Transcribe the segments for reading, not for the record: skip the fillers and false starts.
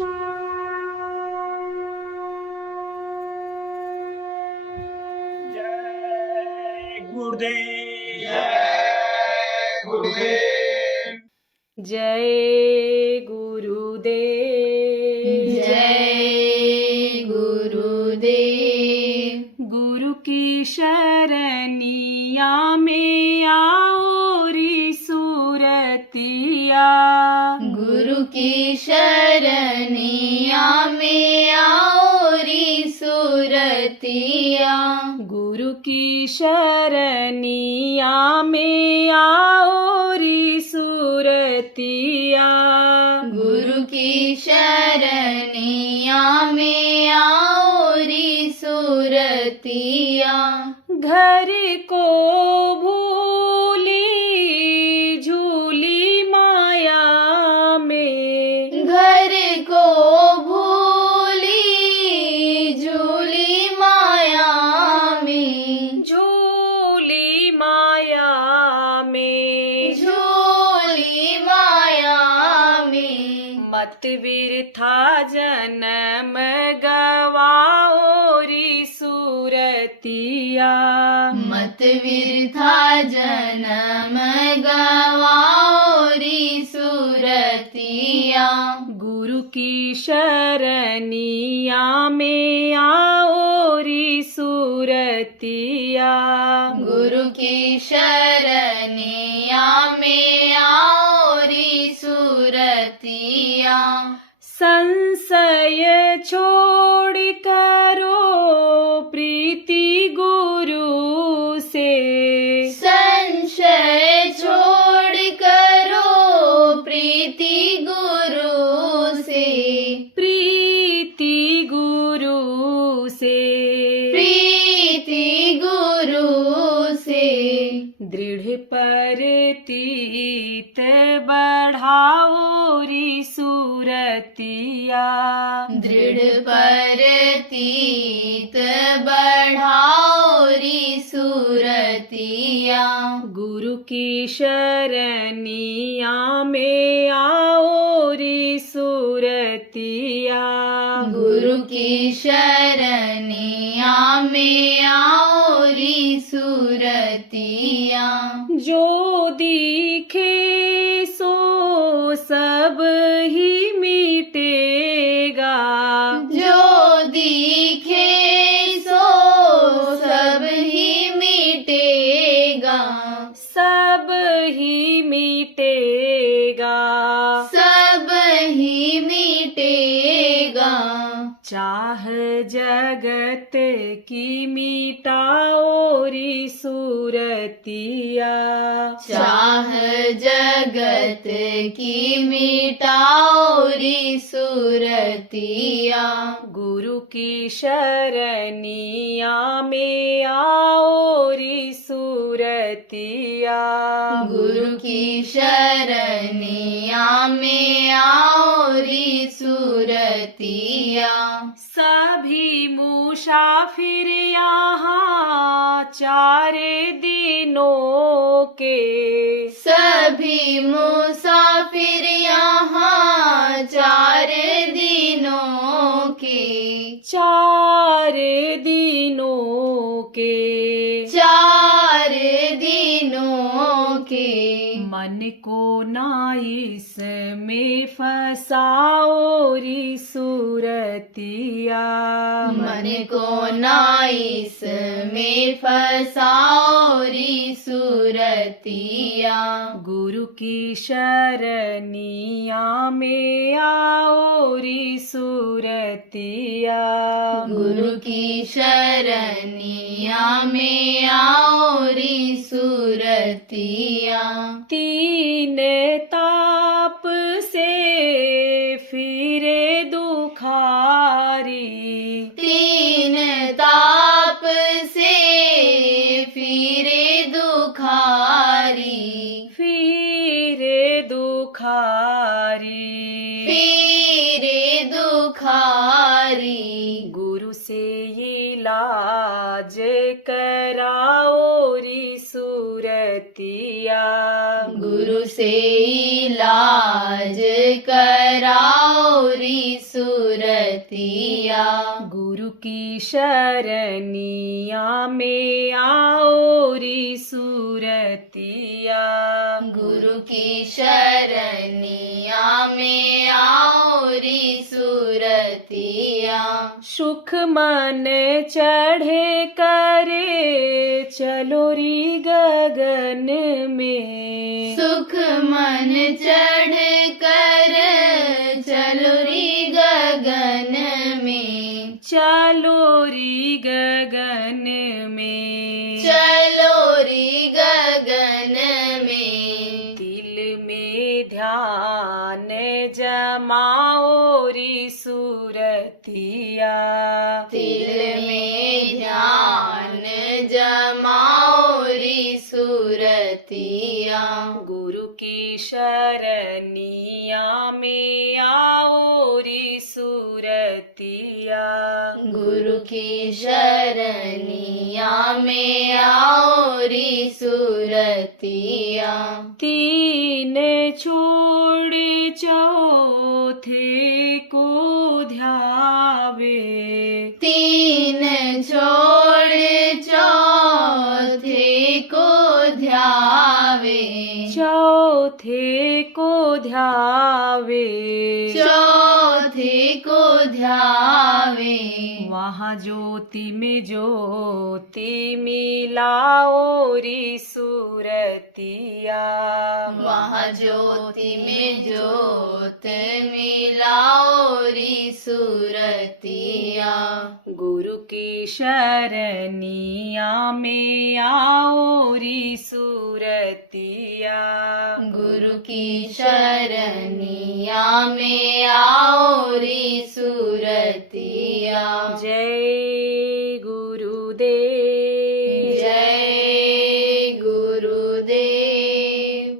जय गुरुदेव। जय गुरुदेव। जय गुरुदेव। जय गुरुदेव। गुरु की शरणिया में आओ री सूरतिया। गुरु की शरणिया में आओ री सूरतिया। गुरु की शरणिया में आओ री सूरतिया। गुरु की शरणिया में आओ री सूरतिया। घर को भूली झूली माया में। घर को भूली झूली माया में। झूली माया में। झूली माया में। मत बिरथा जन्म गवाओ री सूरतिया। मत बिरथा जन्म गवाओ री सूरतिया। गुरु की शरणिया में आओ री सूरतिया। गुरु की शरणिया में आओ री सूरतिया। संशय छोड़ करो प्रीति गुरु से। संशय छोड़ करो प्रीति गुरु से। प्रीति गुरु से। प्रीति गुरु से। दृढ़ परतीत बढ़ाओ री सूरतिया। दृढ़ परतीत बढ़ाओ री सूरतिया। गुरु की शरणिया में आओ री सूरतिया। गुरु की शरणिया में आओ री सूरतिया। जो दिखे सो सब ही मिटेगा। जो दिखे सो सब ही मिटेगा। सब ही मिटेगा। सब ही मिटेगा। चाह जगत की मिटाओ री सूरतिया। चाह जगत की मिटाओ री सूरतिया। गुरु की शरणिया में आओ री सूरतिया। गुरु की शरणिया में आओ री सूरतिया। सभी मुसाफिर यहाँ 4 दिनों के। सभी मुसाफिर यहाँ 4 दिनों के। 4 दिनों के। 4 दिनों के। मन को ना इसमें फसाओ री सूरतिया। मन को ना इसमें फसाओ री सूरतिया। गुरु की शरणिया में आओ री सूरतिया। गुरु की शरणिया में आओ री सूरतिया। 3 ताप से फिरे दुखारी। 3 ताप से फिरे दुखारी। फिरे दुखारी। फिरे दुखारी। गुरु से इलाज कराओ री सूरतिया। गुरु से इलाज कराओ ओरी सूरतिया। गुरु की शरणिया में आओ री सूरतिया। गुरु की शरणिया में आओ री सूरतिया। सुख मन चढ़े करे चलो री गगन में। सुख मन चढ़ कर चलो री गगन में। चलो री गगन में। चलो री गगन में। दिल में ध्यान जमाओ री सूरतिया। दिल में ध्यान जमाओ री सूरतिया। गुरु की शरणिया में आओ री सूरतिया। गुरु की शरणिया में आओ री सूरतिया। तीन छोड़ चौथे को ध्यावे। तीन छोड़ चौथे को ध्यावे। चौथे को ध्यावे। चौथे को ध्यावे। वहाँ ज्योति में ज्योति मिलाओ री सूरतिया। वहाँ ज्योति में ज्योत मिलाओ री सूरतिया। गुरु की शरणिया में आओ री सूरतिया। गुरु की शरणिया में आओ री सूरतिया। जय गुरुदेव। जय गुरुदेव।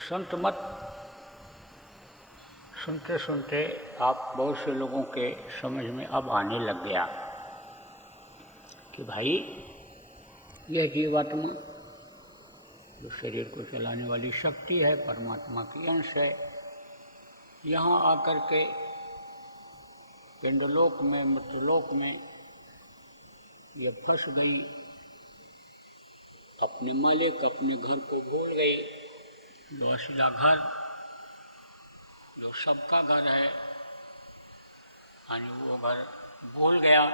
संत मत सुनते सुनते आप बहुत से लोगों के समझ में अब आने लग गया कि भाई यह जीवात्मा जो शरीर को चलाने वाली शक्ति है, परमात्मा की अंश है, यहाँ आकर के पिंडलोक में, मृतलोक में ये फंस गई, अपने मालिक अपने घर को भूल गई। जो असला घर, जो सबका घर है, यानी वो घर भूल गया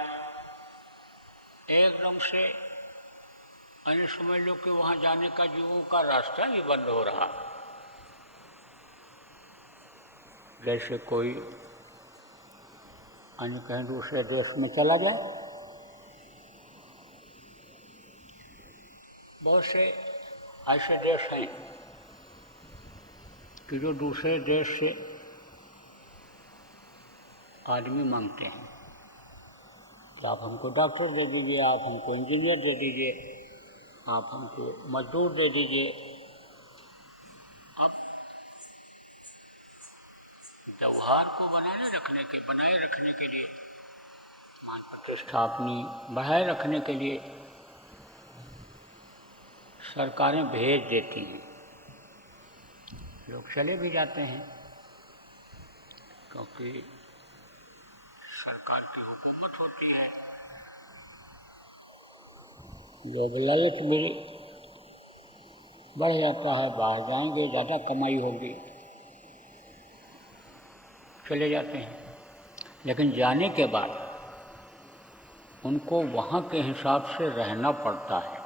एकदम से। यानी समझ लो कि वहाँ जाने का जीवों का रास्ता ही बंद हो रहा। जैसे कोई अन्य कहीं दूसरे देश में चला जाए। बहुत से ऐसे देश हैं कि जो दूसरे देश से आदमी मांगते हैं कि आप हमको डॉक्टर दे दीजिए, आप हमको इंजीनियर दे दीजिए, आप हमको मजदूर दे दीजिए। अब व्यवहार को बनाए रखने के लिए, मान प्रतिष्ठा अपनी बढ़ाए रखने के लिए सरकारें भेज देती हैं। लोग चले भी जाते हैं क्योंकि सरकार की हुकूमत होती है। लोग लालच में बढ़ जाता है, बाहर जाएंगे ज़्यादा कमाई होगी, चले जाते हैं। लेकिन जाने के बाद उनको वहाँ के हिसाब से रहना पड़ता है।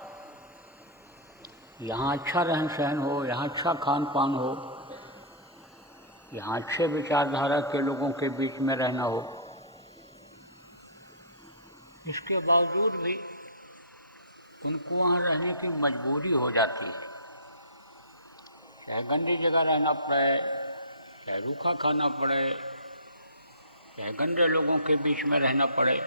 यहाँ अच्छा रहन सहन हो, यहाँ अच्छा खान पान हो, यहाँ अच्छे विचारधारा के लोगों के बीच में रहना हो। इसके बावजूद भी उनको वहाँ रहने की मजबूरी हो जाती है। चाहे गंदी जगह रहना पड़े, चाहे रूखा खाना पड़े, चाहे गंदे लोगों के बीच में रहना पड़े,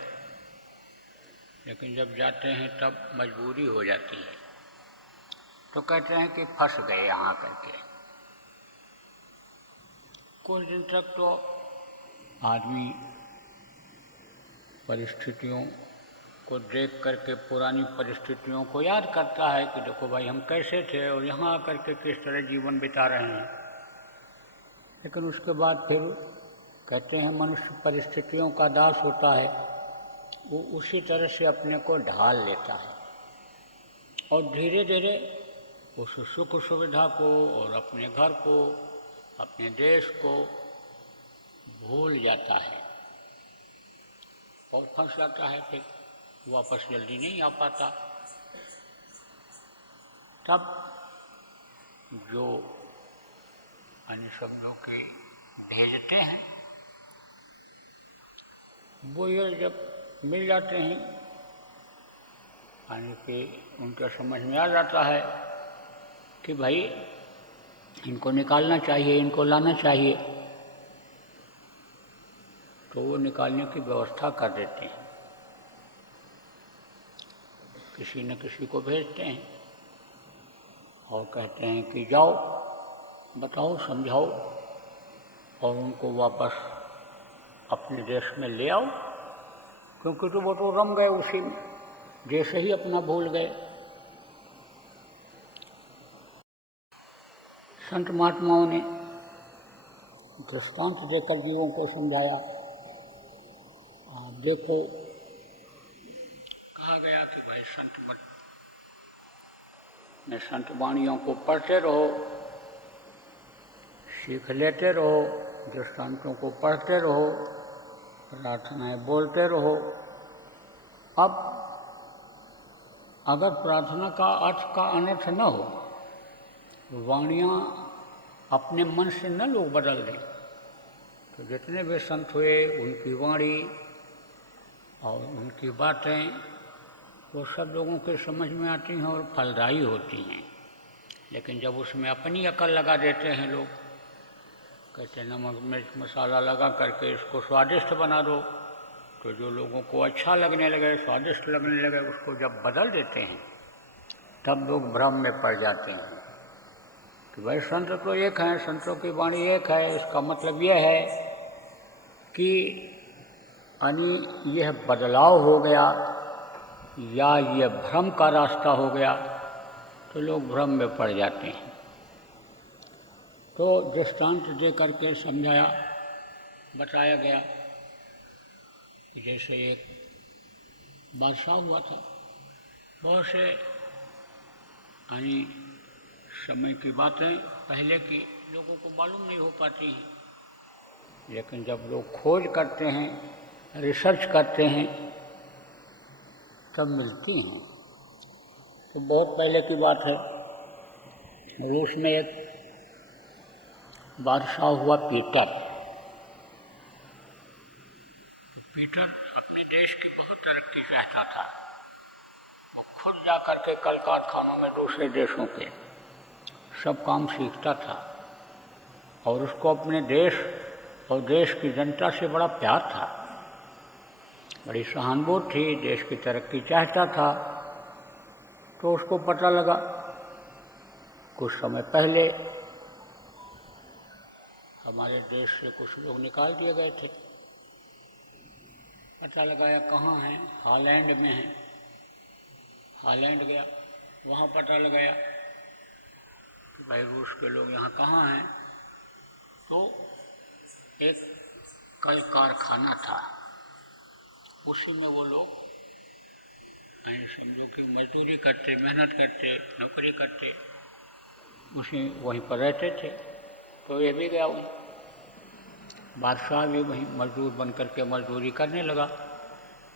लेकिन जब जाते हैं तब मजबूरी हो जाती है। तो कहते हैं कि फंस गए यहाँ करके। कुछ दिन तक तो आदमी परिस्थितियों को देख करके पुरानी परिस्थितियों को याद करता है कि देखो भाई हम कैसे थे और यहाँ आकर के किस तरह जीवन बिता रहे हैं। लेकिन उसके बाद फिर कहते हैं मनुष्य परिस्थितियों का दास होता है, वो उसी तरह से अपने को ढाल लेता है और धीरे धीरे उस सुख सुविधा को और अपने घर को, अपने देश को भूल जाता है और फंस जाता है, फिर वापस जल्दी नहीं आ पाता। तब जो अन्य शब्दों की भेजते हैं वो ये जब मिल जाते हैं यानी कि उनके समझ में आ जाता है कि भाई इनको निकालना चाहिए, इनको लाना चाहिए, तो वो निकालने की व्यवस्था कर देते हैं। किसी न किसी को भेजते हैं और कहते हैं कि जाओ बताओ समझाओ और उनको वापस अपने देश में ले आओ, क्योंकि तो वो तो रम गए उसी में, जैसे ही अपना भूल गए। संत महात्माओं ने दृष्टांत देकर जीवों को समझाया। देखो कहा गया कि भाई संत वाणियों को पढ़ते रहो, सीख लेते रहो, दृष्टांतों को पढ़ते रहो, प्रार्थनाएं बोलते रहो। अब अगर प्रार्थना का अर्थ का अनर्थ न हो, वाणियाँ अपने मन से न लोग बदल दें, तो जितने भी संत हुए उनकी वाणी और उनकी बातें वो सब लोगों के समझ में आती हैं और फलदायी होती हैं। लेकिन जब उसमें अपनी अकल लगा देते हैं लोग, कहते हैं नमक मिर्च मसाला लगा करके इसको स्वादिष्ट बना दो, तो जो लोगों को अच्छा लगने लगे, स्वादिष्ट लगने लगे, उसको जब बदल देते हैं तब लोग भ्रम में पड़ जाते हैं कि भाई संत तो एक हैं, संतों की वाणी एक है। इसका मतलब यह है कि यानी यह बदलाव हो गया या यह भ्रम का रास्ता हो गया, तो लोग भ्रम में पड़ जाते हैं। तो दृष्टांत दे करके समझाया, बताया गया कि जैसे एक बादशाह हुआ था, बहुत से यानी समय की बातें पहले की लोगों को मालूम नहीं हो पाती हैं, लेकिन जब लोग खोज करते हैं, रिसर्च करते हैं, तब मिलती हैं। तो बहुत पहले की बात है, रूस में एक बादशाह हुआ पीटर। पीटर अपने देश की बहुत तरक्की चाहता था। वो खुद जा कर के कल कारखानों में दूसरे देशों के सब काम सीखता था और उसको अपने देश और देश की जनता से बड़ा प्यार था, बड़ी सहानुभूति थी, देश की तरक्की चाहता था। तो उसको पता लगा कुछ समय पहले हमारे देश से कुछ लोग निकाल दिए गए थे। पता लगाया कहाँ हैं, हॉलैंड में हैं। हॉलैंड गया, वहाँ पता लगाया कि भाई रूस के लोग यहाँ कहाँ हैं। तो एक कल कारखाना था, उसी में वो लोग समझो कि मजदूरी करते, मेहनत करते, नौकरी करते, उसी वहीं पर रहते थे। तो ये भी गया वहीं, बादशाह भी वहीं मजदूर बन करके मजदूरी करने लगा,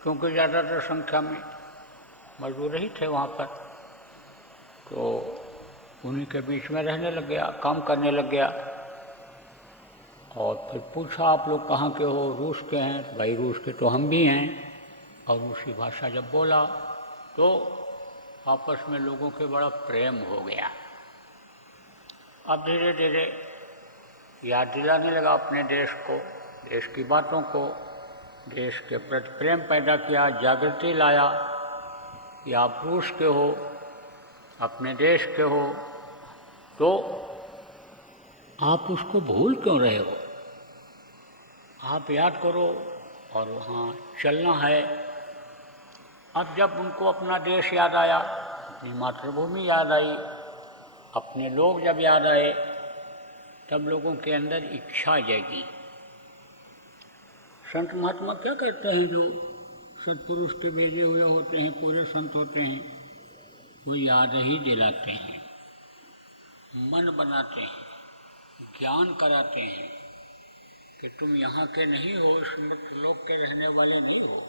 क्योंकि ज़्यादातर संख्या में मजदूर ही थे वहाँ पर। तो उन्हीं के बीच में रहने लग गया, काम करने लग गया। और फिर पूछा आप लोग कहाँ के हो? रूस के हैं। तो भाई रूस के तो हम भी हैं। और रूसी भाषा जब बोला तो आपस में लोगों के बड़ा प्रेम हो गया। अब धीरे धीरे याद दिलाने लगा अपने देश को, देश की बातों को, देश के प्रति प्रेम पैदा किया, जागृति लाया कि आप रूस के हो, अपने देश के हो, तो आप उसको भूल क्यों रहे हो? आप याद करो और वहाँ चलना है। अब जब उनको अपना देश याद आया, अपनी मातृभूमि याद आई, अपने लोग जब याद आए, तब लोगों के अंदर इच्छा जगी। संत महात्मा क्या करते हैं, जो सत्पुरुष के भेजे हुए होते हैं, पूरे संत होते हैं, वो याद ही दिलाते हैं, मन बनाते हैं, ज्ञान कराते हैं कि तुम यहाँ के नहीं हो, इस मृतलोक के रहने वाले नहीं हो,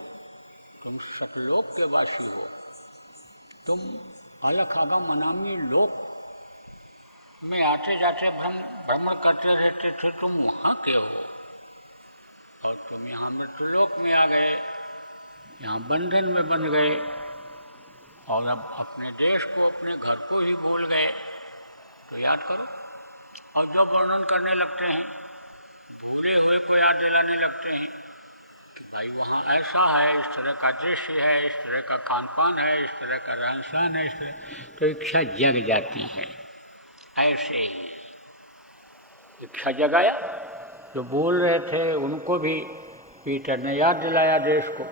तुम सतलोक के वासी हो, तुम अलख आगम अनामी लोक में आते जाते भ्रमण करते रहते थे, तुम वहाँ के हो और तुम यहाँ मृतलोक में आ गए, यहाँ बंधन में बन गए और अब अपने देश को, अपने घर को ही भूल गए। तो याद करो। और जो वर्णन करने लगते हैं, पूरे हुए को याद दिलाने लगते हैं कि भाई वहाँ ऐसा है, इस तरह का दृश्य है, इस तरह का खान पान है, इस तरह का रहन सहन है, इस तरह, तो इच्छा जग जाती है। ऐसे ही इच्छा जगाया, जो बोल रहे थे उनको भी पीटर ने याद दिलाया देश को,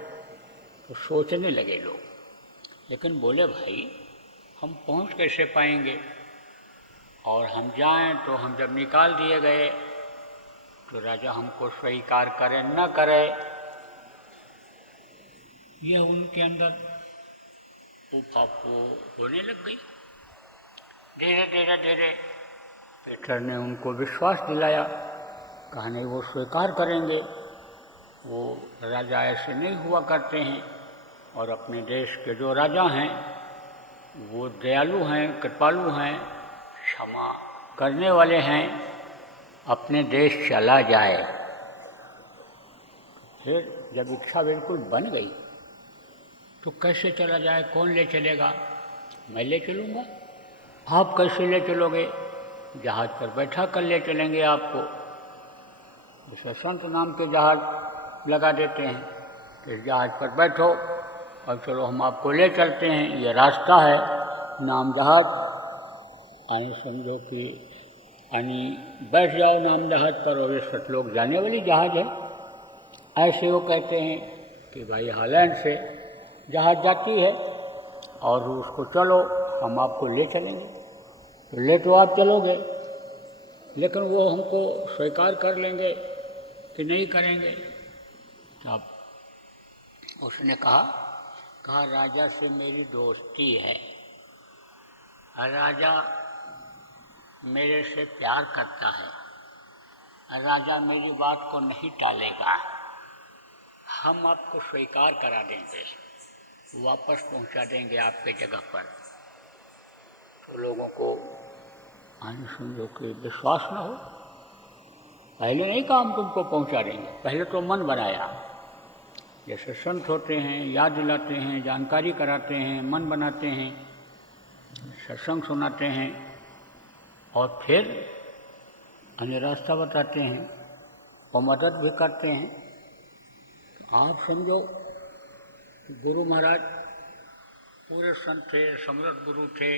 तो सोचने लगे लोग। लेकिन बोले भाई हम पहुंच कैसे पाएंगे, और हम जाएं तो हम जब निकाल दिए गए तो राजा हमको स्वीकार करे न करे, यह उनके अंदर उपापो होने लग गई। धीरे धीरे धीरे पीटर ने उनको विश्वास दिलाया, कहा नहीं वो स्वीकार करेंगे, वो राजा ऐसे नहीं हुआ करते हैं, और अपने देश के जो राजा हैं वो दयालु हैं, कृपालु हैं, क्षमा करने वाले हैं, अपने देश चला जाए। फिर जब इच्छा बिल्कुल बन गई तो कैसे चला जाए, कौन ले चलेगा? मैं ले चलूँगा। आप कैसे ले चलोगे? जहाज पर बैठा कर ले चलेंगे आपको। जैसे संत नाम के जहाज लगा देते हैं कि जहाज पर बैठो और चलो हम आपको ले चलते हैं, ये रास्ता है, नाम जहाज। यानी समझो कि यानी बैठ जाओ नाम जहाज पर और ये सतलोक जाने वाली जहाज है। ऐसे वो कहते हैं कि भाई हॉलैंड से जहाज जाती है और उसको चलो, हम आपको ले चलेंगे। तो ले तो आप चलोगे, लेकिन वो हमको स्वीकार कर लेंगे कि नहीं करेंगे? तब उसने कहा राजा से मेरी दोस्ती है, राजा मेरे से प्यार करता है, राजा मेरी बात को नहीं टालेगा, हम आपको स्वीकार करा देंगे, वापस पहुंचा देंगे आपके जगह पर। तो लोगों को आने समझो कि विश्वास न हो। पहले नहीं कहा हम तुमको पहुंचा देंगे, पहले तो मन बनाया। जैसे संत होते हैं, याद दिलाते हैं, जानकारी कराते हैं, मन बनाते हैं, सत्संग सुनाते हैं और फिर हमें रास्ता बताते हैं और मदद भी करते हैं। तो आप समझो कि गुरु महाराज पूरे संत थे, समर्थ गुरु थे।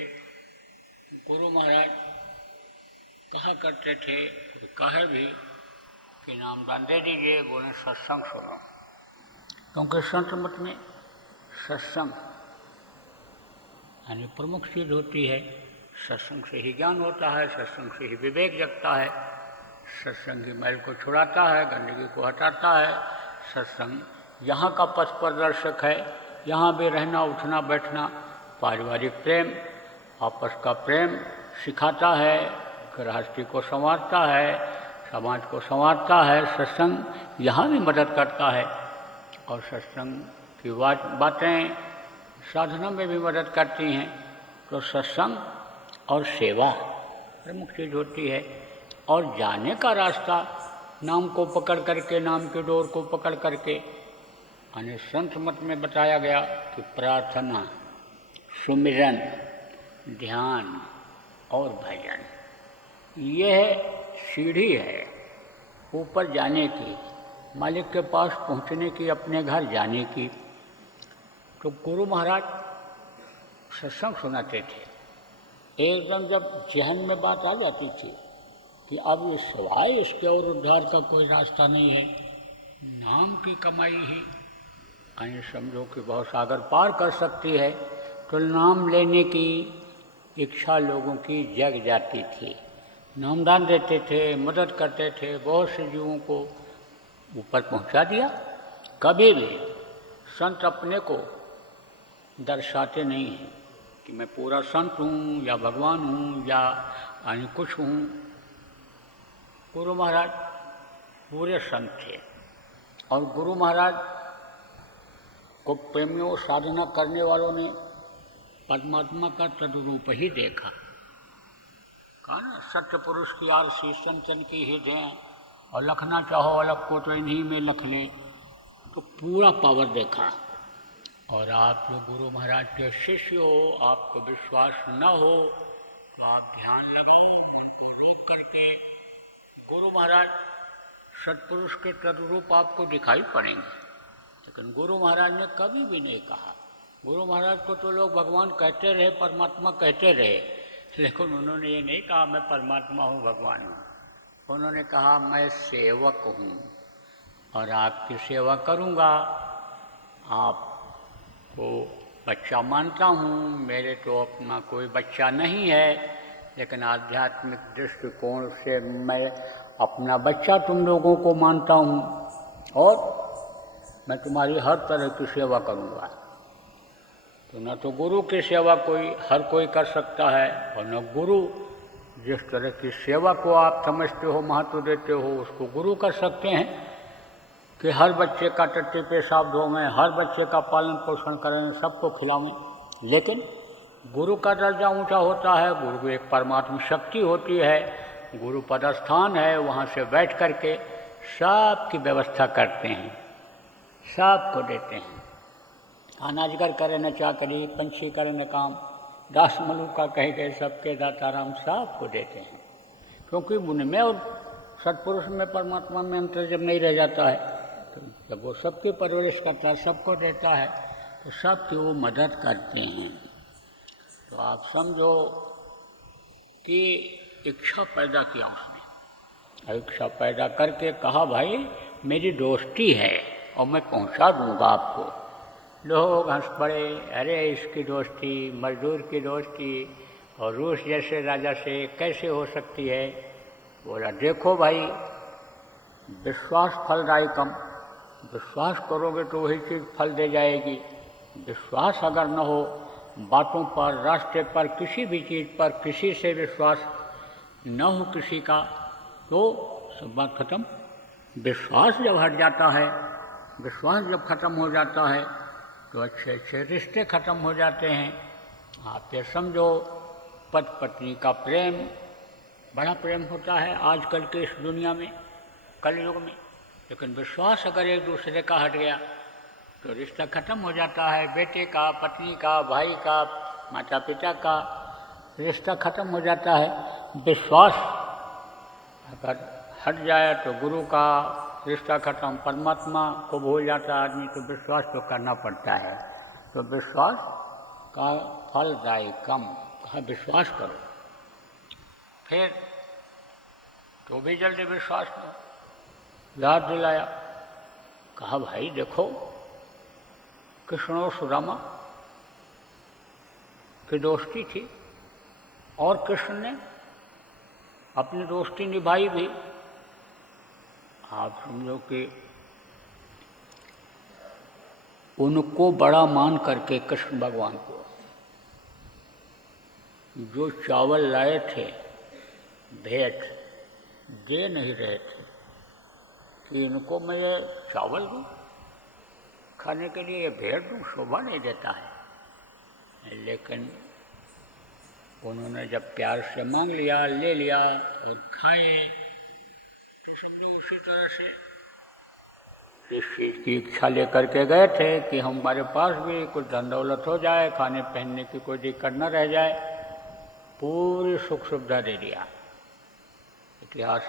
गुरु महाराज कहा करते थे, कहे भी कि नामदान दे दीजिए, बोले सत्संग सुनो। क्योंकि संत मत में सत्संग यानी प्रमुख चीज़ होती है। सत्संग से ही ज्ञान होता है, सत्संग से ही विवेक जगता है, सत्संग की मैल को छुड़ाता है, गंदगी को हटाता है। सत्संग यहाँ का पथ प्रदर्शक है, यहाँ भी रहना उठना बैठना, पारिवारिक प्रेम, आपस का प्रेम सिखाता है, गृहस्थी को संवारता है, समाज को संवारता है। सत्संग यहाँ भी मदद करता है और सत्संग की बातें साधना में भी मदद करती हैं। तो सत्संग और सेवा प्रमुख चीज़ होती है। और जाने का रास्ता नाम को पकड़ करके, नाम के डोर को पकड़ करके, यानी संत मत में बताया गया कि प्रार्थना, सुमिरन, ध्यान और भजन, यह सीढ़ी है ऊपर जाने की, मालिक के पास पहुंचने की, अपने घर जाने की। तो गुरु महाराज सत्संग सुनाते थे। एकदम जब जहन में बात आ जाती थी कि अब ये सिवाय इसके और उद्धार का कोई रास्ता नहीं है, नाम की कमाई ही यानी समझो कि बहुत सागर पार कर सकती है, तो नाम लेने की इच्छा लोगों की जग जाती थी। नामदान देते थे, मदद करते थे, बहुत से जीवों को ऊपर पहुंचा दिया। कभी भी संत अपने को दर्शाते नहीं हैं कि मैं पूरा संत हूँ या भगवान हूँ या अन्य कुछ हूँ। गुरु महाराज पूरे संत थे और गुरु महाराज को प्रेमियों साधना करने वालों ने परमात्मा का तद्रूप ही देखा। कहा ना, सत्य पुरुष की आरसी संतन की ही दें, और लखना चाहो अलग को तो इन्हीं में लख ले। तो पूरा पावर देखा। और आप जो गुरु महाराज के शिष्य हो, आपको विश्वास न हो, आप ध्यान लगाओ, मन को रोक करके गुरु महाराज सत्पुरुष के तद्रूप आपको दिखाई पड़ेंगे। लेकिन गुरु महाराज ने कभी भी नहीं कहा। गुरु महाराज को तो लोग भगवान कहते रहे, परमात्मा कहते रहे, लेकिन उन्होंने ये नहीं कहा मैं परमात्मा हूँ, भगवान हूँ। उन्होंने कहा मैं सेवक हूँ और आपकी सेवा करूँगा। आपको बच्चा मानता हूँ, मेरे तो अपना कोई बच्चा नहीं है, लेकिन आध्यात्मिक दृष्टिकोण से मैं अपना बच्चा तुम लोगों को मानता हूँ और मैं तुम्हारी हर तरह की सेवा करूँगा। तो न तो गुरु की सेवा हर कोई कर सकता है, और न गुरु जिस तरह की सेवा को आप समझते हो, महत्व देते हो, उसको गुरु कर सकते हैं कि हर बच्चे का टट्टी पेशाब धोवें, हर बच्चे का पालन पोषण करें, सबको खिलावें। लेकिन गुरु का दर्जा ऊंचा होता है। गुरु एक परमात्मा शक्ति होती है, गुरु पदस्थान है, वहाँ से बैठ करके सबकी व्यवस्था करते हैं, सबको देते हैं। अनाजगर करे न चाकरी, पंछी करे न काम, दास मलुका कह गए सबके दाता राम, सबको देते हैं। क्योंकि उनमें और सत्पुरुष में परमात्मा में अंतर जब नहीं रह जाता है, तो जब वो सबकी परवरिश करता है, सबको देता है, तो सबकी वो मदद करते हैं। तो आप समझो कि इच्छा पैदा किया उसने, इच्छा पैदा करके कहा भाई मेरी दोस्ती है और मैं पहुंचा दूंगा आपको। लोग हंस पड़े, अरे इसकी दोस्ती, मजदूर की दोस्ती और रूस जैसे राजा से कैसे हो सकती है। बोला देखो भाई, विश्वास फलदायकम, विश्वास करोगे तो वही चीज़ फल दे जाएगी। विश्वास अगर न हो, बातों पर, रास्ते पर, किसी भी चीज़ पर किसी से विश्वास न हो किसी का, तो सब बात खत्म। विश्वास जब हट जाता है, विश्वास जब खत्म हो जाता है, तो अच्छे अच्छे रिश्ते खत्म हो जाते हैं। आप ये समझो, पति पत्नी का प्रेम बड़ा प्रेम होता है आजकल के इस दुनिया में, कलयुग में। लेकिन विश्वास अगर एक दूसरे का हट गया तो रिश्ता खत्म हो जाता है। बेटे का, पत्नी का, भाई का, माता पिता का रिश्ता खत्म हो जाता है। विश्वास अगर हट जाए तो गुरु का रिश्ता खत्म, परमात्मा को भूल जाता है आदमी, तो विश्वास तो करना पड़ता है। तो विश्वास का फलदायकम, कहा विश्वास करो। फिर तो भी जल्दी विश्वास में याद दिलाया, कहा भाई देखो कृष्ण और सुदामा की दोस्ती थी और कृष्ण ने अपनी दोस्ती निभाई भी। आप समझो कि उनको बड़ा मान करके कृष्ण भगवान को जो चावल लाए थे भेंट दे नहीं रहे थे कि इनको मैं ये चावल दूँ खाने के लिए, ये भेंट दूँ, शोभा नहीं देता है। लेकिन उन्होंने जब प्यार से मांग लिया, ले लिया और खाए, तो समझो उसी तरह से इस चीज़ की इच्छा लेकर के गए थे कि हमारे पास भी कुछ धन दौलत हो जाए, खाने पहनने की कोई दिक्कत न रह जाए, पूरी सुख सुविधा दे दिया। इतिहास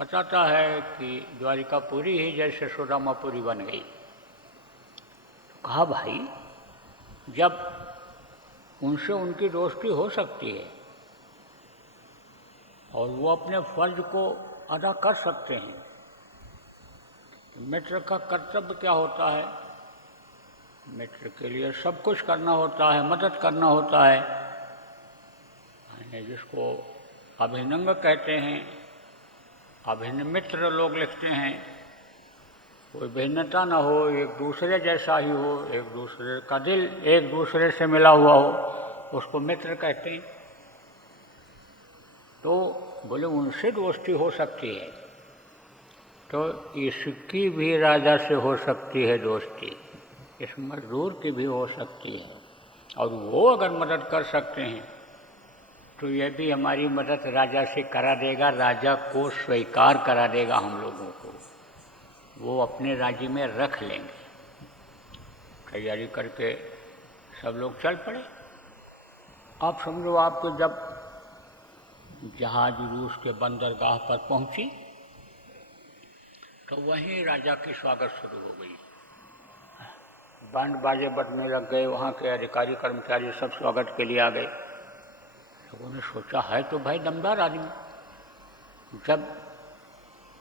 बताता है कि द्वारिकापुरी ही जैसे सुदामापुरी बन गई। तो कहा भाई जब उनसे उनकी दोस्ती हो सकती है और वो अपने फर्ज को अदा कर सकते हैं, तो मित्र का कर्तव्य क्या होता है? मित्र के लिए सब कुछ करना होता है, मदद करना होता है, जिसको अभिनंग कहते हैं। अभिन्न मित्र लोग लिखते हैं, कोई भिन्नता न हो, एक दूसरे जैसा ही हो, एक दूसरे का दिल एक दूसरे से मिला हुआ हो, उसको मित्र कहते हैं। तो बोले उनसे दोस्ती हो सकती है, तो इसकी भी राजा से हो सकती है दोस्ती, इस मजदूर की भी हो सकती है। और वो अगर मदद कर सकते हैं तो यह भी हमारी मदद राजा से करा देगा, राजा को स्वीकार करा देगा हम लोगों को, वो अपने राज्य में रख लेंगे। तैयारी करके सब लोग चल पड़े। आप समझो आपको जब जहाज रूस के बंदरगाह पर पहुंची तो वहीं राजा की स्वागत शुरू हो गई। बैंड बाजे बजने लग गए, वहाँ के अधिकारी कर्मचारी सब स्वागत के लिए आ गए। लोगों ने सोचा है तो भाई दमदार आदमी, जब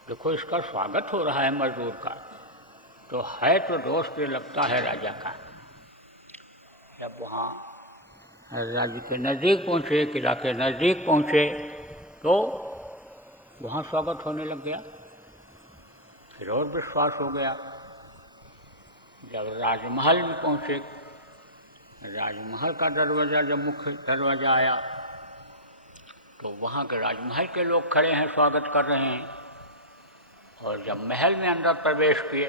देखो इसका स्वागत हो रहा है मजदूर का, तो है तो दोस्त लगता है राजा का। जब वहाँ राज्य के नज़दीक पहुँचे, किला के नज़दीक पहुँचे, तो वहाँ स्वागत होने लग गया। फिर और विश्वास हो गया। जब राजमहल में पहुँचे, राजमहल का दरवाज़ा जब मुख्य दरवाज़ा आया तो वहाँ के राजमहल के लोग खड़े हैं, स्वागत कर रहे हैं। और जब महल में अंदर प्रवेश किए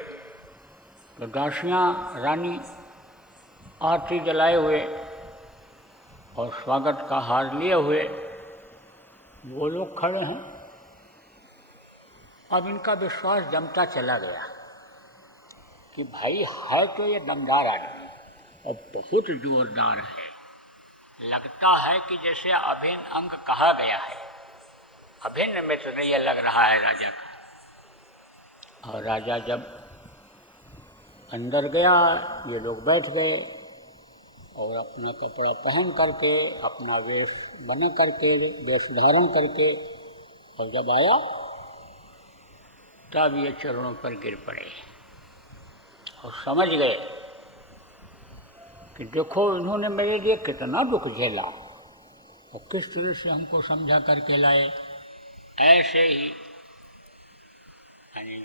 तो दासियाँ रानी आरती जलाए हुए और स्वागत का हार लिए हुए वो लोग खड़े हैं। अब इनका विश्वास जमता चला गया कि भाई है तो ये दमदार आदमी और बहुत जोरदार है, लगता है कि जैसे अभिन्न अंग कहा गया है, अभिन्न मित्र नहीं ये लग रहा है राजा का। और राजा जब अंदर गया, ये लोग बैठ गए और अपना कपड़ा पहन करके, अपना वेश बने करके, वेश धारण करके, और जब आया तब ये चरणों पर गिर पड़े और समझ गए कि देखो इन्होंने मेरे लिए कितना दुख झेला और किस तरह से हमको समझा करके लाए। ऐसे ही यानी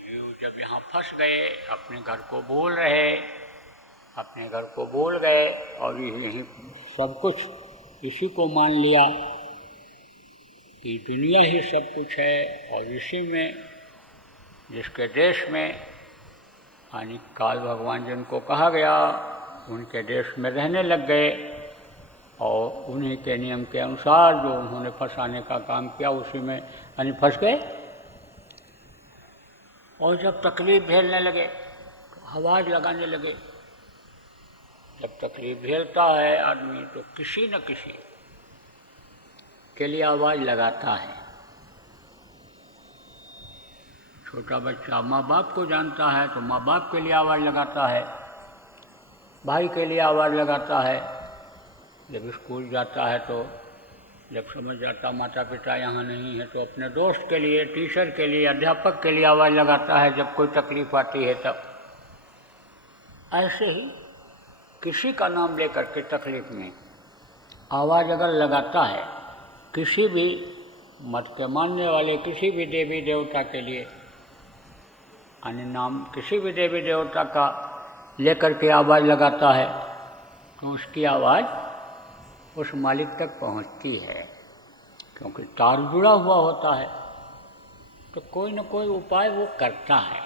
जब यहाँ फंस गए, अपने घर को भूल रहे, अपने घर को भूल गए और यही सब कुछ इसी को मान लिया कि दुनिया ही सब कुछ है, और इसी में जिसके देश में यानी काल भगवान जिनको कहा गया, उनके देश में रहने लग गए और उन्हीं के नियम के अनुसार जो उन्होंने फंसाने का काम किया उसी में यानी फंस गए। और जब तकलीफ झेलने लगे तो आवाज़ लगाने लगे। जब तकलीफ झेलता है आदमी तो किसी न किसी के लिए आवाज़ लगाता है। छोटा बच्चा माँ बाप को जानता है तो माँ बाप के लिए आवाज़ लगाता है, भाई के लिए आवाज़ लगाता है। जब स्कूल जाता है तो जब समझ जाता माता पिता यहाँ नहीं है तो अपने दोस्त के लिए, टीचर के लिए, अध्यापक के लिए आवाज़ लगाता है जब कोई तकलीफ़ आती है तब। ऐसे ही किसी का नाम लेकर के तकलीफ़ में आवाज़ अगर लगाता है, किसी भी मत के मानने वाले किसी भी देवी देवता के लिए यानी नाम किसी भी देवी देवता का लेकर के आवाज़ लगाता है तो उसकी आवाज़ उस मालिक तक पहुंचती है, क्योंकि तार जुड़ा हुआ होता है। तो कोई न कोई उपाय वो करता है,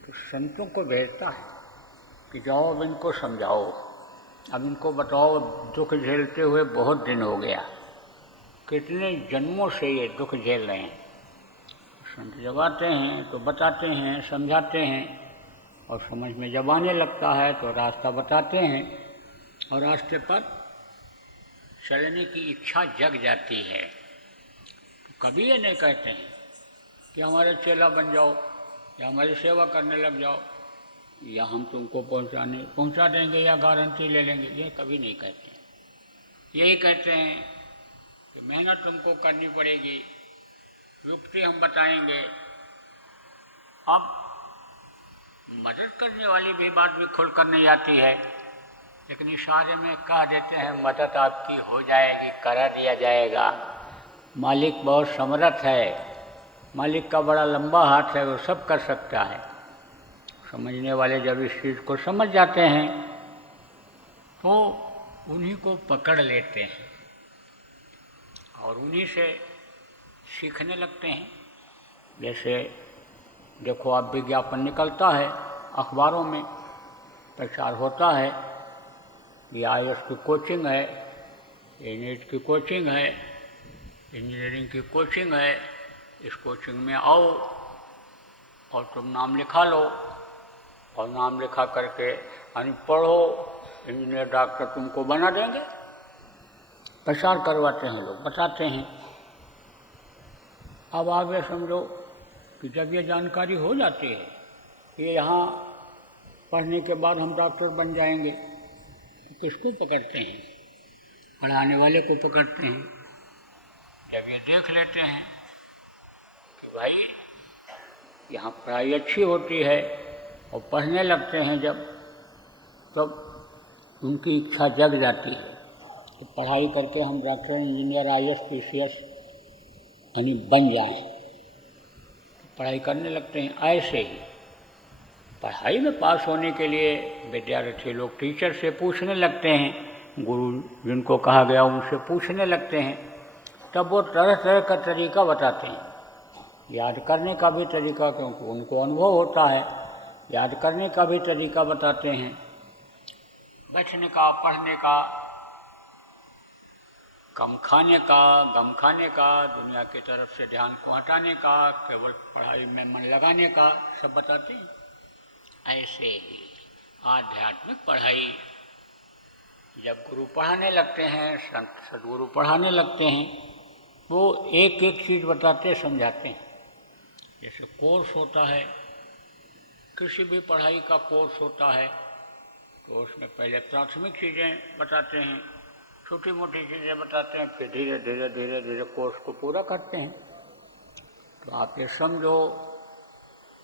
तो संतों को भेजता है कि जाओ अब इनको समझाओ, अब इनको बताओ दुख झेलते हुए बहुत दिन हो गया, कितने जन्मों से ये दुख झेल रहे हैं। संत जब आते हैं तो बताते हैं, समझाते हैं, और समझ में जब आने लगता है तो रास्ता बताते हैं और रास्ते पर चलने की इच्छा जग जाती है। तो कभी ये नहीं कहते हैं कि हमारे चेला बन जाओ या हमारी सेवा करने लग जाओ या हम तुमको पहुंचा देंगे या गारंटी ले लेंगे, ये कभी नहीं कहते। यही कहते हैं कि मेहनत तुमको करनी पड़ेगी, युक्ति हम बताएंगे, अब मदद करने वाली भी बात भी खुलकर नहीं आती है, लेकिन इशारे में कह देते हैं मदद आपकी हो जाएगी, करा दिया जाएगा। मालिक बहुत समर्थ है, मालिक का बड़ा लंबा हाथ है, वो सब कर सकता है। समझने वाले जब इस चीज़ को समझ जाते हैं तो उन्हीं को पकड़ लेते हैं और उन्हीं से सीखने लगते हैं। जैसे देखो, आप विज्ञापन निकलता है अखबारों में, प्रचार होता है कि IAS की कोचिंग है, नीट की कोचिंग है, इंजीनियरिंग की कोचिंग है, इस कोचिंग में आओ और तुम नाम लिखा लो, और नाम लिखा करके पढ़ो, इंजीनियर डॉक्टर तुमको बना देंगे। प्रचार करवाते हैं लोग, बताते हैं। अब आगे समझो कि जब ये जानकारी हो जाती है कि यहाँ पढ़ने के बाद हम डॉक्टर बन जाएंगे, तो किसको पकड़ते हैं? पढ़ाने वाले को पकड़ते हैं। जब ये देख लेते हैं कि भाई यहाँ पढ़ाई अच्छी होती है और पढ़ने लगते हैं जब, तब उनकी इच्छा जग जाती है कि पढ़ाई करके हम डॉक्टर, इंजीनियर, IAS, PCS यानी बन जाएं। पढ़ाई करने लगते हैं। ऐसे ही पढ़ाई में पास होने के लिए विद्यार्थी लोग टीचर से पूछने लगते हैं, गुरु जिनको कहा गया उनसे पूछने लगते हैं। तब वो तरह तरह का तरीका बताते हैं, याद करने का भी तरीका, क्योंकि उनको अनुभव होता है, याद करने का भी तरीका बताते हैं, बैठने का, पढ़ने का, कम खाने का, गम खाने का, दुनिया की तरफ से ध्यान को हटाने का, केवल पढ़ाई में मन लगाने का, सब बताते हैं। ऐसे ही आध्यात्मिक पढ़ाई जब गुरु पढ़ाने लगते हैं, संत सदगुरु पढ़ाने लगते हैं, वो एक एक चीज़ बताते समझाते हैं। जैसे कोर्स होता है, किसी भी पढ़ाई का कोर्स होता है, तो उसमें पहले प्राथमिक चीज़ें बताते हैं, छोटी मोटी चीज़ें बताते हैं, फिर धीरे धीरे धीरे धीरे कोर्स को पूरा करते हैं। तो आप ये समझो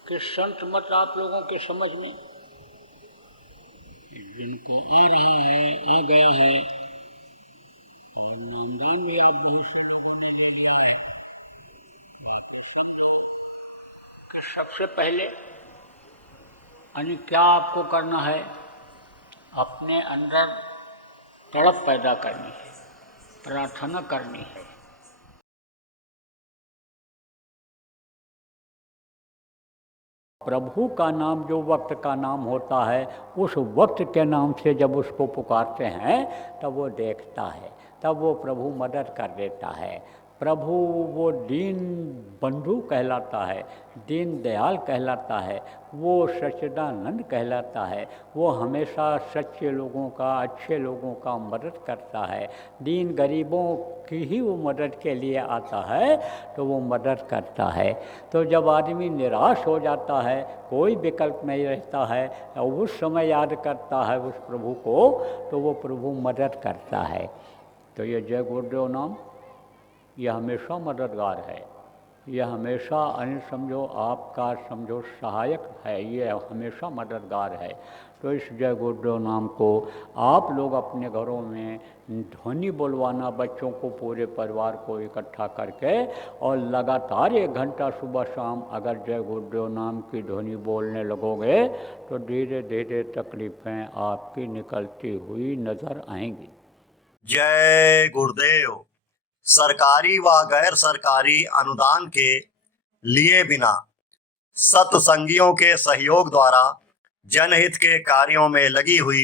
कि संत मत आप लोगों के समझ में जिनको आ रहा है, आ गया है, और नामदान भी आप बहुत से लोगों ने ले लिया है। सबसे पहले क्या आपको करना है? अपने अंदर तड़प पैदा करनी है, प्रार्थना करनी है। प्रभु का नाम जो वक्त का नाम होता है, उस वक्त के नाम से जब उसको पुकारते हैं तब वो देखता है, तब वो प्रभु मदद कर देता है। प्रभु वो दीन बंधु कहलाता है, दीन दयाल कहलाता है, वो सच्चिदानंद कहलाता है। वो हमेशा सच्चे लोगों का, अच्छे लोगों का मदद करता है। दीन गरीबों की ही वो मदद के लिए आता है, तो वो मदद करता है। तो जब आदमी निराश हो जाता है, कोई विकल्प नहीं रहता है, और उस समय याद करता है उस प्रभु को, तो वो प्रभु मदद करता है। तो ये जय गुरुदेव नाम यह हमेशा मददगार है, यह हमेशा समझो आपका समझो सहायक है, ये हमेशा मददगार है। तो इस जय गुरुदेव नाम को आप लोग अपने घरों में ध्वनि बोलवाना, बच्चों को, पूरे परिवार को इकट्ठा करके, और लगातार 1 घंटा सुबह शाम अगर जय गुरुदेव नाम की ध्वनि बोलने लगोगे तो धीरे धीरे तकलीफ़ें आपकी निकलती हुई नज़र आएंगी। जय गुरुदेव। सरकारी व गैर सरकारी अनुदान के लिए बिना सत्संगियों के सहयोग द्वारा जनहित के कार्यों में लगी हुई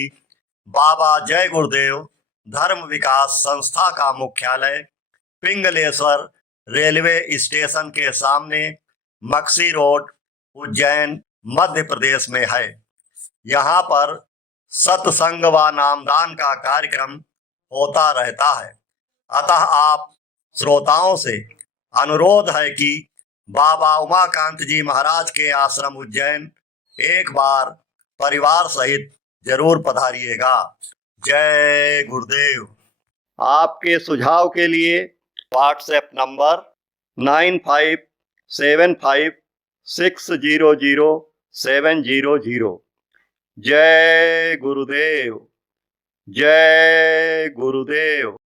बाबा जय गुरुदेव धर्म विकास संस्था का मुख्यालय पिंगलेश्वर रेलवे स्टेशन के सामने मक्सी रोड, उज्जैन, मध्य प्रदेश में है। यहाँ पर सत्संग व नामदान का कार्यक्रम होता रहता है। अतः आप श्रोताओं से अनुरोध है कि बाबा उमाकांत जी महाराज के आश्रम उज्जैन एक बार परिवार सहित जरूर पधारिएगा। जय गुरुदेव। आपके सुझाव के लिए व्हाट्सएप नंबर 600700। जय गुरुदेव, जय गुरुदेव।